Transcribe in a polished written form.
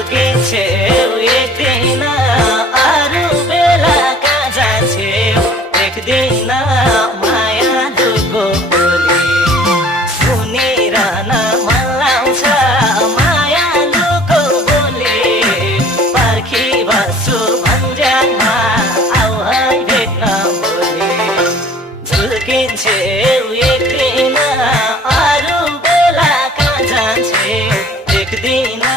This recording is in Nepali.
झुकिन्छेउ एकदिन अरू बेला कहाँ जान्छेउ देख्दिन मायालुको बोली सुनिरहन मन लाउँछ मायालुको बोली पर्खिबस्छु भन्ज्याङमा आऊ है भेट्न भोलि झुकिन्छेउ एकदिन अरू बेला कहाँ जान्छेउ देख्दिन